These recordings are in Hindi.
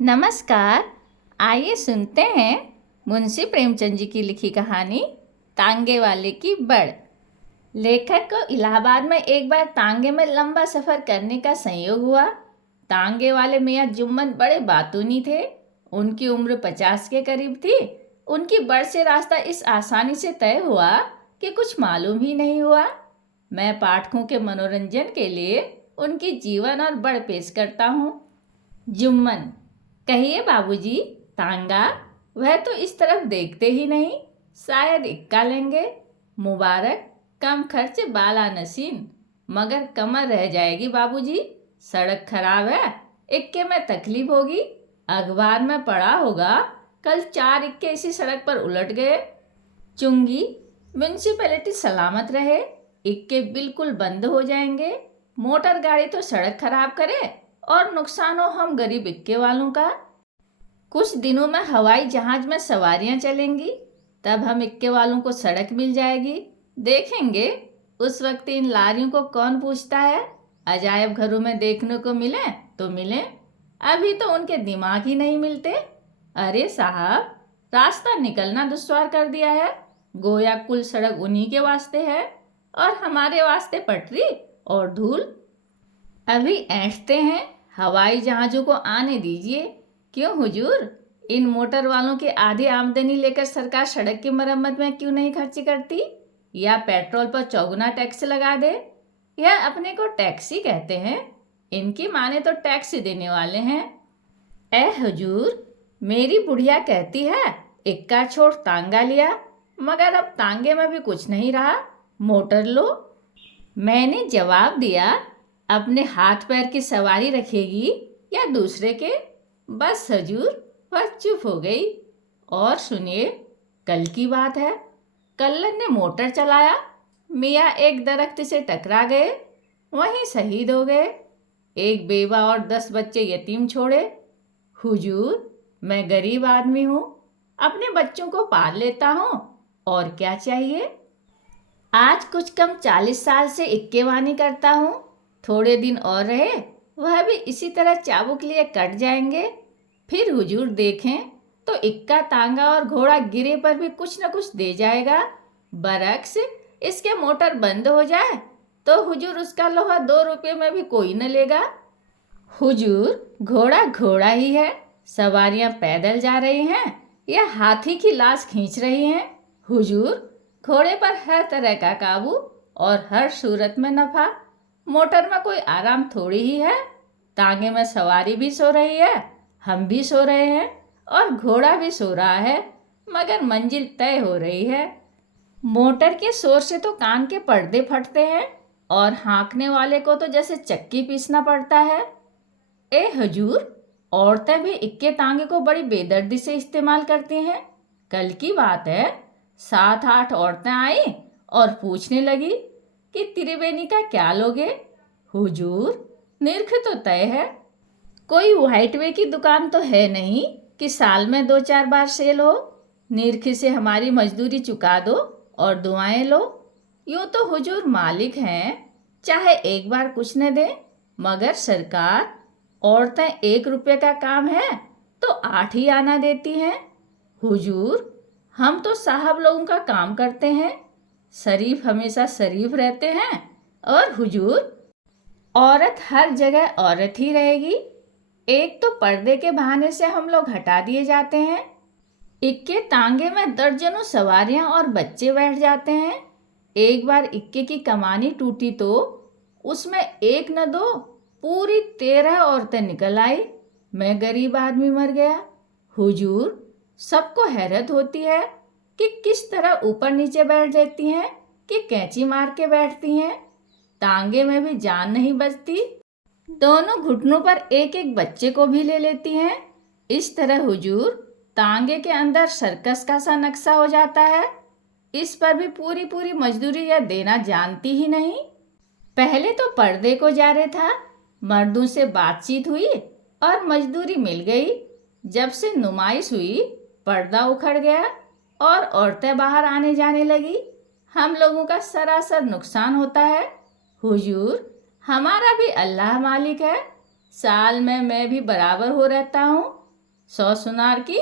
नमस्कार। आइए सुनते हैं मुंशी प्रेमचंद जी की लिखी कहानी तांगे वाले की बड़। लेखक को इलाहाबाद में एक बार तांगे में लंबा सफ़र करने का संयोग हुआ। तांगे वाले मियाँ जुम्मन बड़े बातूनी थे। उनकी उम्र 50 के करीब थी। उनकी बड़ से रास्ता इस आसानी से तय हुआ कि कुछ मालूम ही नहीं हुआ। मैं पाठकों के मनोरंजन के लिए उनकी जीवन और बड़ पेश करता हूँ। जुम्मन: कहिए बाबूजी, तांगा? वह तो इस तरफ देखते ही नहीं। शायद इक्का लेंगे। मुबारक, कम खर्च बाला नसीन, मगर कमर रह जाएगी बाबूजी। सड़क खराब है, इक्के में तकलीफ होगी। अखबार में पढ़ा होगा कल 4 इक्के इसी सड़क पर उलट गए। चुंगी: म्यूनसिपैलिटी सलामत रहे, इक्के बिल्कुल बंद हो जाएंगे। मोटर गाड़ी तो सड़क खराब करे और नुकसान हो हम गरीब इक्के वालों का। कुछ दिनों में हवाई जहाज में सवारियां चलेंगी, तब हम इक्के वालों को सड़क मिल जाएगी। देखेंगे उस वक्त इन लारियों को कौन पूछता है। अजायब घरों में देखने को मिले तो मिले, अभी तो उनके दिमाग ही नहीं मिलते। अरे साहब, रास्ता निकलना दुश्वार कर दिया है। गोया कुल सड़क उन्हीं के वास्ते है और हमारे वास्ते पटरी और धूल। अभी ऐंठते हैं, हवाई जहाज़ों को आने दीजिए। क्यों हुजूर, इन मोटर वालों की आधी आमदनी लेकर सरकार सड़क की मरम्मत में क्यों नहीं खर्च करती, या पेट्रोल पर चौगुना टैक्स लगा दे। यह अपने को टैक्सी कहते हैं, इनकी माने तो टैक्स देने वाले हैं। ए हुजूर, मेरी बुढ़िया कहती है इक्का छोड़ तांगा लिया, मगर अब तांगे में भी कुछ नहीं रहा, मोटर लो। मैंने जवाब दिया, अपने हाथ पैर की सवारी रखेगी या दूसरे के। बस हजूर, वह चुप हो गई। और सुनिए, कल की बात है। कल्लन ने मोटर चलाया, मियाँ एक दरख्त से टकरा गए, वहीं शहीद हो गए। एक बेवा और 10 बच्चे यतीम छोड़े। हुजूर, मैं गरीब आदमी हूँ, अपने बच्चों को पाल लेता हूँ, और क्या चाहिए। आज कुछ कम 40 साल से इक्केवानी करता हूँ। थोड़े दिन और रहे, वह भी इसी तरह चाबुक लिए कट जाएंगे। फिर हुजूर देखें तो इक्का, तांगा और घोड़ा गिरे पर भी कुछ न कुछ दे जाएगा। बरक्स इसके मोटर बंद हो जाए तो हुजूर उसका लोहा 2 रुपये में भी कोई न लेगा। हुजूर, घोड़ा घोड़ा ही है, सवारियां पैदल जा रही हैं या हाथी की लाश खींच रही हैं। हुजूर, घोड़े पर हर तरह का काबू और हर सूरत में नफा। मोटर में कोई आराम थोड़ी ही है। तांगे में सवारी भी सो रही है, हम भी सो रहे हैं और घोड़ा भी सो रहा है, मगर मंजिल तय हो रही है। मोटर के शोर से तो कान के पर्दे फटते हैं और हाँकने वाले को तो जैसे चक्की पीसना पड़ता है। ए हजूर, औरतें भी इक्के तांगे को बड़ी बेदर्दी से इस्तेमाल करती हैं। कल की बात है, 7-8 औरतें आई और पूछने लगी कि त्रिवेणी का क्या लोगे। हुजूर, निर्ख तो तय है। कोई व्हाइट वे की दुकान तो है नहीं कि साल में 2-4 बार सेल हो। निर्ख से हमारी मजदूरी चुका दो और दुआएं लो। यूँ तो हुजूर मालिक हैं, चाहे एक बार कुछ न दें, मगर सरकार, औरतें 1 रुपये का काम है तो 8 ही आना देती हैं। हुजूर, हम तो साहब लोगों का काम करते हैं, शरीफ हमेशा शरीफ रहते हैं, और हुजूर, औरत हर जगह औरत ही रहेगी। एक तो पर्दे के बहाने से हम लोग हटा दिए जाते हैं। इक्के तांगे में दर्जनों सवारियां और बच्चे बैठ जाते हैं। एक बार इक्के की कमानी टूटी तो उसमें एक न दो, पूरी 13 औरतें निकल आई। मैं गरीब आदमी मर गया। हुजूर, सबको हैरत होती है कि किस तरह ऊपर नीचे बैठ लेती हैं, कि कैंची मार के बैठती हैं। तांगे में भी जान नहीं बचती, दोनों घुटनों पर एक एक बच्चे को भी ले लेती हैं। इस तरह हुजूर, तांगे के अंदर सर्कस का सा नक्शा हो जाता है। इस पर भी पूरी पूरी मजदूरी यह देना जानती ही नहीं। पहले तो पर्दे को जारे था, मर्दों से बातचीत हुई और मजदूरी मिल गई। जब से नुमाइश हुई, पर्दा उखड़ गया और औरतें बाहर आने जाने लगी। हम लोगों का सरासर नुकसान होता है। हुजूर, हमारा भी अल्लाह मालिक है, साल में मैं भी बराबर हो रहता हूँ, 100 सुनार की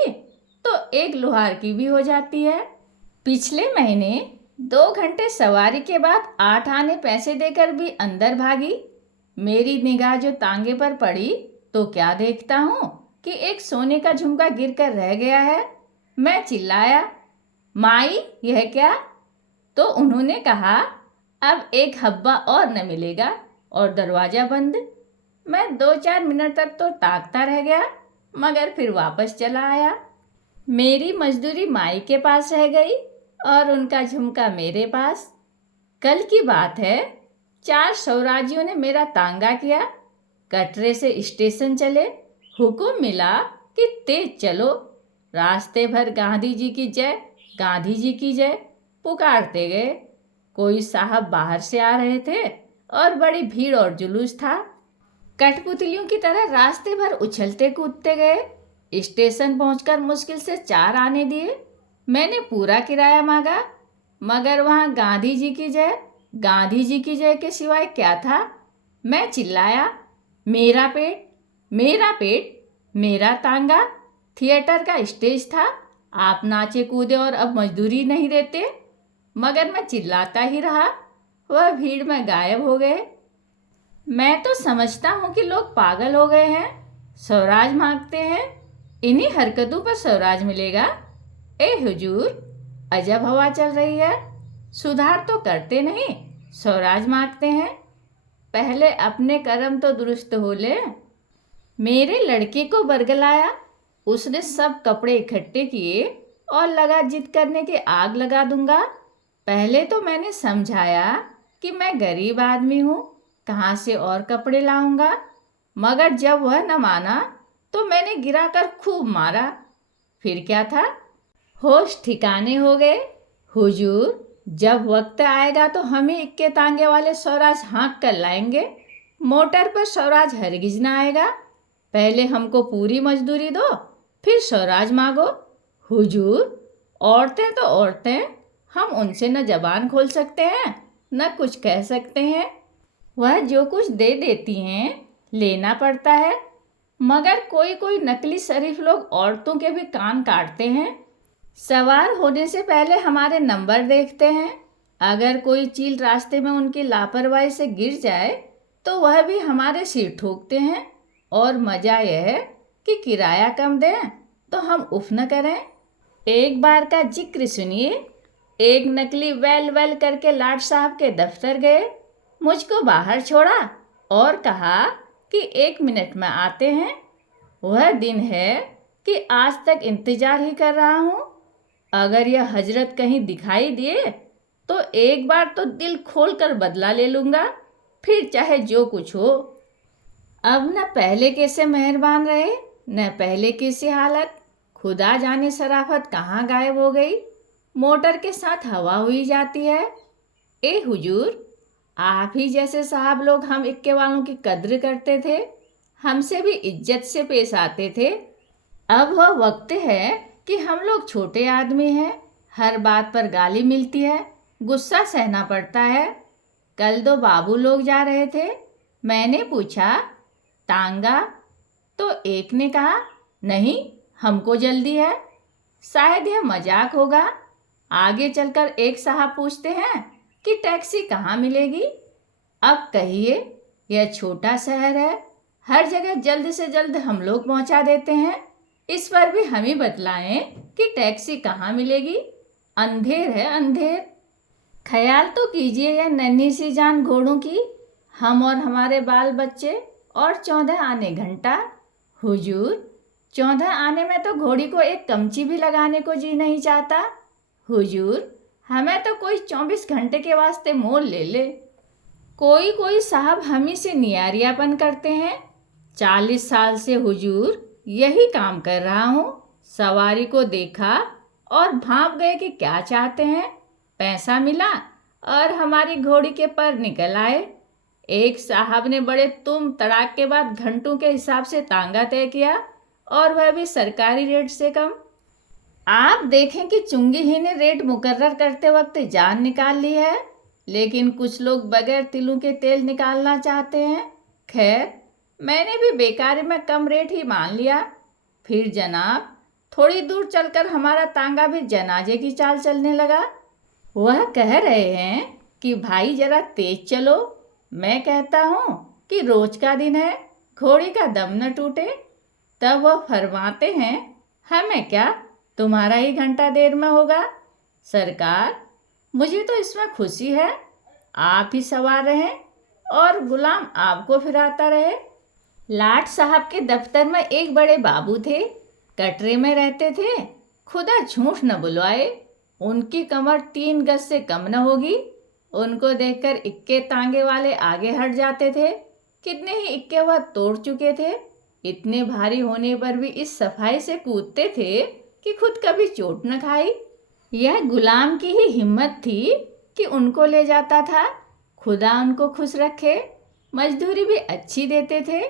तो 1 लोहार की भी हो जाती है। पिछले महीने 2 घंटे सवारी के बाद 8 आने पैसे देकर भी अंदर भागी। मेरी निगाह जो तांगे पर पड़ी तो क्या देखता हूँ कि एक सोने का झुमका गिरकर रह गया है। मैं चिल्लाया, माई यह क्या? तो उन्होंने कहा, अब 1 हब्बा और न मिलेगा, और दरवाजा बंद। मैं 2-4 मिनट तक तो ताकता रह गया, मगर फिर वापस चला आया। मेरी मजदूरी माई के पास रह गई और उनका झुमका मेरे पास। कल की बात है, 4 सौराजियों ने मेरा तांगा किया। कटरे से स्टेशन चले, हुक्म मिला कि तेज चलो। रास्ते भर गांधी जी की जय, गांधी जी की जय पुकारते गए। कोई साहब बाहर से आ रहे थे और बड़ी भीड़ और जुलूस था। कठपुतलियों की तरह रास्ते भर उछलते कूदते गए। स्टेशन पहुंचकर मुश्किल से 4 आने दिए। मैंने पूरा किराया मांगा, मगर वहां गांधी जी की जय, गांधी जी की जय के सिवाय क्या था? मैं चिल्लाया, मेरा पेट, मेरा पेट, मेरा तांगा। थिएटर का स्टेज था, आप नाचे कूदे और अब मजदूरी नहीं देते। मगर मैं चिल्लाता ही रहा। वह भीड़ में गायब हो गए। मैं तो समझता हूँ कि लोग पागल हो गए हैं, स्वराज मांगते हैं। इन्हीं हरकतों पर स्वराज मिलेगा। ए हुजूर, अजब हवा चल रही है। सुधार तो करते नहीं, स्वराज मांगते हैं। पहले अपने कर्म तो दुरुस्त हो ले। मेरे लड़के को बरगलाया। उसने सब कपड़े इकट्ठे किए और लगा जिद करने की आग लगा दूंगा। पहले तो मैंने समझाया कि मैं गरीब आदमी हूँ, कहाँ से और कपड़े लाऊंगा। मगर जब वह न माना तो मैंने गिराकर खूब मारा। फिर क्या था, होश ठिकाने हो गए। हुजूर, जब वक्त आएगा तो हम ही इक्के तांगे वाले स्वराज हाँक कर लाएंगे। मोटर पर स्वराज हरगिज न आएगा। पहले हमको पूरी मजदूरी दो, फिर स्वराज मांगो। हुजूर, औरतें तो औरतें, हम उनसे न जबान खोल सकते हैं न कुछ कह सकते हैं। वह जो कुछ दे देती हैं लेना पड़ता है। मगर कोई कोई नकली शरीफ लोग औरतों के भी कान काटते हैं। सवार होने से पहले हमारे नंबर देखते हैं। अगर कोई चील रास्ते में उनकी लापरवाही से गिर जाए तो वह भी हमारे सिर ठोकते हैं। और मज़ा यह है कि किराया कम दें तो हम उफ न करें। एक बार का जिक्र सुनिए। एक नकली वेल वेल करके लाट साहब के दफ्तर गए, मुझको बाहर छोड़ा और कहा कि 1 मिनट में आते हैं। वह दिन है कि आज तक इंतजार ही कर रहा हूँ। अगर यह हजरत कहीं दिखाई दिए तो एक बार तो दिल खोल कर बदला ले लूँगा, फिर चाहे जो कुछ हो। अब न पहले कैसे मेहरबान रहे, न पहले कैसी हालत। खुदा जाने शराफत कहाँ गायब हो गई। मोटर के साथ हवा हुई जाती है। ए हुजूर, आप ही जैसे साहब लोग हम इक्के वालों की कद्र करते थे, हमसे भी इज्जत से पेश आते थे। अब वह वक्त है कि हम लोग छोटे आदमी हैं, हर बात पर गाली मिलती है, गुस्सा सहना पड़ता है। कल 2 बाबू लोग जा रहे थे। मैंने पूछा, तांगा? तो एक ने कहा, नहीं, हमको जल्दी है। शायद यह मजाक होगा। आगे चलकर एक साहब पूछते हैं कि टैक्सी कहाँ मिलेगी। अब कहिए, यह छोटा शहर है, हर जगह जल्द से जल्द हम लोग पहुंचा देते हैं। इस पर भी हम ही बतलाएं कि टैक्सी कहाँ मिलेगी। अंधेर है अंधेर। ख्याल तो कीजिए यह नन्ही सी जान घोड़ों की, हम और हमारे बाल बच्चे, और 14 आने घंटा। हुजूर, 14 आने में तो घोड़ी को एक कमची भी लगाने को जी नहीं चाहता। हुजूर, हमें तो कोई 24 घंटे के वास्ते मोल ले ले। कोई कोई साहब हम ही से नियारियापन करते हैं। 40 साल से हुजूर यही काम कर रहा हूँ। सवारी को देखा और भांप गए कि क्या चाहते हैं। पैसा मिला और हमारी घोड़ी के पर निकल आए। एक साहब ने बड़े तुम तड़ाक के बाद घंटों के हिसाब से तांगा तय किया, और वह भी सरकारी रेट से कम। आप देखें कि चुंगी ही ने रेट मुकर्रर करते वक्त जान निकाल ली है, लेकिन कुछ लोग बगैर तिलों के तेल निकालना चाहते हैं। खैर, मैंने भी बेकारी में कम रेट ही मान लिया। फिर जनाब थोड़ी दूर चलकर हमारा तांगा भी जनाजे की चाल चलने लगा। वह कह रहे हैं कि भाई जरा तेज चलो। मैं कहता हूँ कि रोज का दिन है, घोड़ी का दम न टूटे। तब वह फरमाते हैं, हमें क्या, तुम्हारा ही घंटा देर में होगा। सरकार, मुझे तो इसमें खुशी है, आप ही सवार रहें और गुलाम आपको फिराता रहे। लाट साहब के दफ्तर में एक बड़े बाबू थे, कटरे में रहते थे। खुदा झूठ न बुलवाए, उनकी कमर 3 गज से कम न होगी। उनको देखकर इक्के तांगे वाले आगे हट जाते थे। कितने ही इक्के वह तोड़ चुके थे। इतने भारी होने पर भी इस सफाई से कूदते थे कि खुद कभी चोट न खाई। यह गुलाम की ही हिम्मत थी कि उनको ले जाता था। खुदा उनको खुश रखे, मजदूरी भी अच्छी देते थे।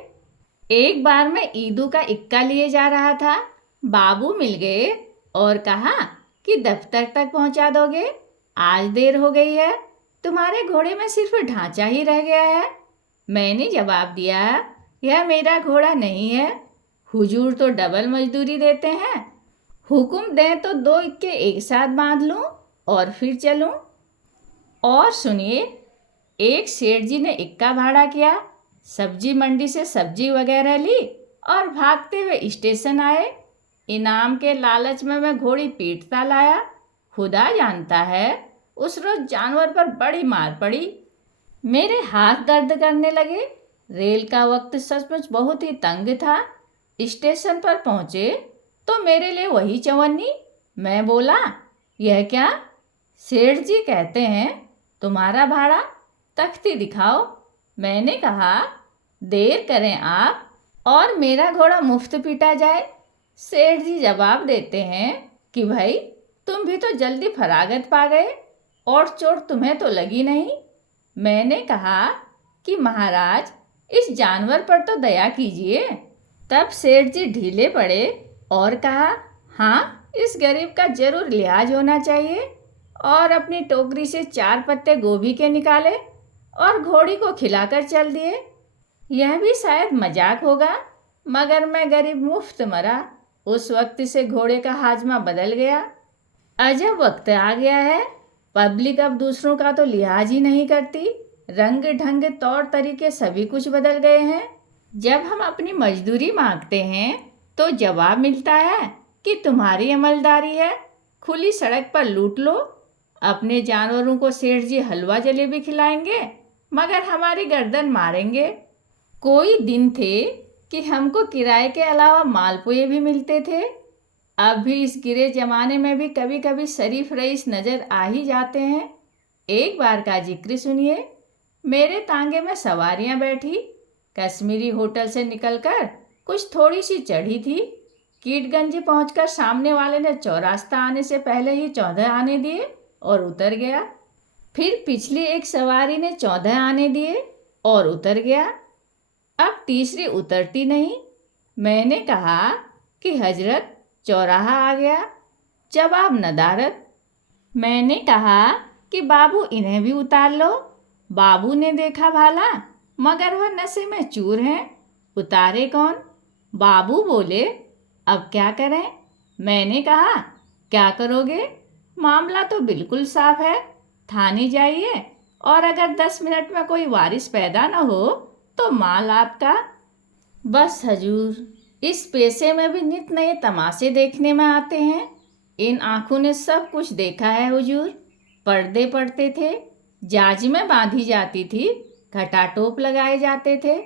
एक बार मैं ईदू का इक्का लिए जा रहा था। बाबू मिल गए और कहा कि दफ्तर तक पहुंचा दोगे, आज देर हो गई है, तुम्हारे घोड़े में सिर्फ ढांचा ही रह गया है। मैंने जवाब दिया, यह मेरा घोड़ा नहीं है, हुजूर तो डबल मजदूरी देते हैं। हुक्म दें तो 2 इक्के एक साथ बांध लूं और फिर चलूं। और सुनिए, एक सेठ जी ने इक्का भाड़ा किया, सब्जी मंडी से सब्जी वगैरह ली और भागते हुए स्टेशन आए। इनाम के लालच में मैं घोड़ी पीटता लाया। खुदा जानता है उस रोज जानवर पर बड़ी मार पड़ी। मेरे हाथ दर्द करने लगे। रेल का वक्त सचमुच बहुत ही तंग था। स्टेशन पर पहुंचे तो मेरे लिए वही चवन्नी। मैं बोला, यह क्या? सेठ जी कहते हैं, तुम्हारा भाड़ा, तख्ती दिखाओ। मैंने कहा, देर करें आप और मेरा घोड़ा मुफ्त पीटा जाए। सेठ जी जवाब देते हैं कि भाई तुम भी तो जल्दी फरागत पा गए और चोट तुम्हें तो लगी नहीं। मैंने कहा कि महाराज, इस जानवर पर तो दया कीजिए। तब सेठ जी ढीले पड़े और कहा, हाँ, इस गरीब का जरूर लिहाज होना चाहिए। और अपनी टोकरी से 4 पत्ते गोभी के निकाले और घोड़ी को खिलाकर चल दिए। यह भी शायद मजाक होगा, मगर मैं गरीब मुफ्त मरा। उस वक्त से घोड़े का हाजमा बदल गया। अजब वक्त आ गया है, पब्लिक अब दूसरों का तो लिहाज ही नहीं करती। रंग ढंग तौर तरीके सभी कुछ बदल गए हैं। जब हम अपनी मजदूरी मांगते हैं तो जवाब मिलता है कि तुम्हारी अमलदारी है, खुली सड़क पर लूट लो। अपने जानवरों को सेठ जी हलवा जलेबी खिलाएंगे, मगर हमारी गर्दन मारेंगे। कोई दिन थे कि हमको किराए के अलावा मालपुए भी मिलते थे। अब भी इस गिरे जमाने में भी कभी कभी शरीफ रईस नज़र आ ही जाते हैं। एक बार का जिक्र सुनिए। मेरे तांगे में सवारियां बैठी, कश्मीरी होटल से निकलकर कुछ थोड़ी सी चढ़ी थी। कीटगंज पहुंचकर सामने वाले ने चौरास्ता आने से पहले ही 14 आने दिए और उतर गया। फिर पिछली एक सवारी ने 14 आने दिए और उतर गया। अब तीसरी उतरती नहीं। मैंने कहा कि हजरत, चौराहा आ गया। जवाब नदारत। मैंने कहा कि बाबू इन्हें भी उतार लो। बाबू ने देखा भाला, मगर वह नशे में चूर हैं, उतारे कौन? बाबू बोले, अब क्या करें? मैंने कहा, क्या करोगे? मामला तो बिल्कुल साफ है, थाने जाइए और अगर 10 मिनट में कोई वारिस पैदा न हो तो माल आपका। बस हजूर, इस पेशे में भी नित नए तमाशे देखने में आते हैं। इन आँखों ने सब कुछ देखा है हुजूर। पर्दे पड़ते थे, जाजिमें बांधी जाती थी, घटाटोप लगाए जाते थे,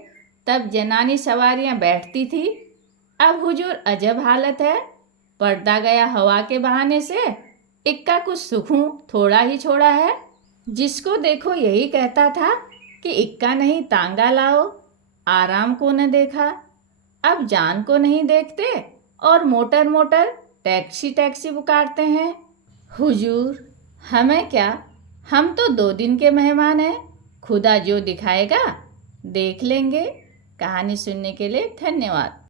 तब जनानी सवारियां बैठती थी। अब हुजूर अजब हालत है, पर्दा गया हवा के बहाने से। इक्का कुछ सुखूं थोड़ा ही छोड़ा है। जिसको देखो यही कहता था कि इक्का नहीं तांगा लाओ। आराम को न देखा, अब जान को नहीं देखते और मोटर मोटर टैक्सी टैक्सी पुकारते हैं। हुजूर, हमें क्या, हम तो 2 दिन के मेहमान हैं। खुदा जो दिखाएगा देख लेंगे। कहानी सुनने के लिए धन्यवाद।